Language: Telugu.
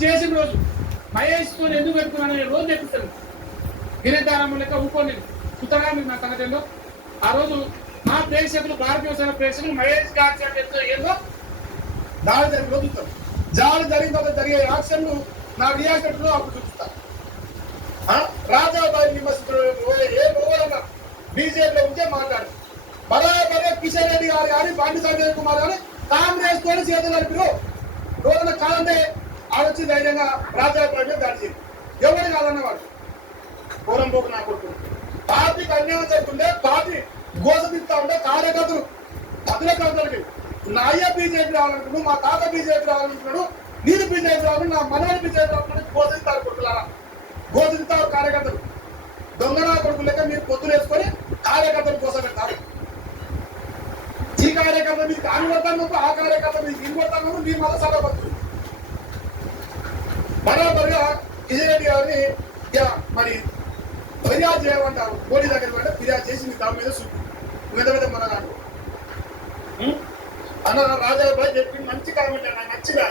చేసిన రోజు మహేష్తో ఎందుకు పెట్టుకున్నాను రోజు చెప్తాను గిరిధారం లెక్క ఊకోండి సుతగా మీకు నా సంగతిలో ఆ రోజు మా ప్రేక్షకులు భారతీయ సేన ప్రేక్షకులు మహేష్ గారి ఏదో దాడి జరిగిన రోజు చూస్తాం. దాడి జరిగిన తర్వాత జరిగే యాక్షన్లు నా రియాక్షన్ లో అప్పుడు చూపిస్తాను. రాజాబాయి విమర్శించడం ఏ రోజులన్నా బీజేపీలో ఉంటే మాట్లాడు బరాబరే కిషన్ రెడ్డి గారు కానీ బండి సంజయ్ కుమార్ కానీ కాంగ్రెస్ తోని చేతులు నడిపిరు రోజున కాలంటే ఆడొచ్చి ధైర్యంగా రాజాబాయి మీద దాడి చేయండి ఎవరు కాదన్నవాడు పూరంపోకు నా కొడుకు పార్టీకి అన్యాయం జరుగుతుంటే పార్టీ గోసపిస్తా ఉంటే కార్యకర్తలు అధికారులకి నా అయ్య బీజేపీ రావాలనుకున్నాడు మా తాత బీజేపీ రావాలనుకున్నాడు నేను బీజేపీ రావాలి నా మనవని బీజేపీ రావాలని గోసిస్తారు కొడుకులారా గోసిస్తారు కార్యకర్తలు దొంగనా కొడుకు లెక్క మీరు పొద్దులు వేసుకొని కార్యకర్తలు కోసం పెడతారు. ఈ కార్యకర్త మీకు కాని కొడతాను ఆ కార్యకర్త మీకు ఇన్ని కొడతాను మీరు మళ్ళీ సభపడుతుంది బరాబర్గా కిషన్ రెడ్డి గారిని మరి ఫిర్యాదు చేయమంటారు పోటీ దగ్గర అంటే ఫిర్యాదు చేసి మీ దాని మీద మీద మన అన్న రాజాబాయి చెప్పి మంచి కామెంట్ నాకు నచ్చిగా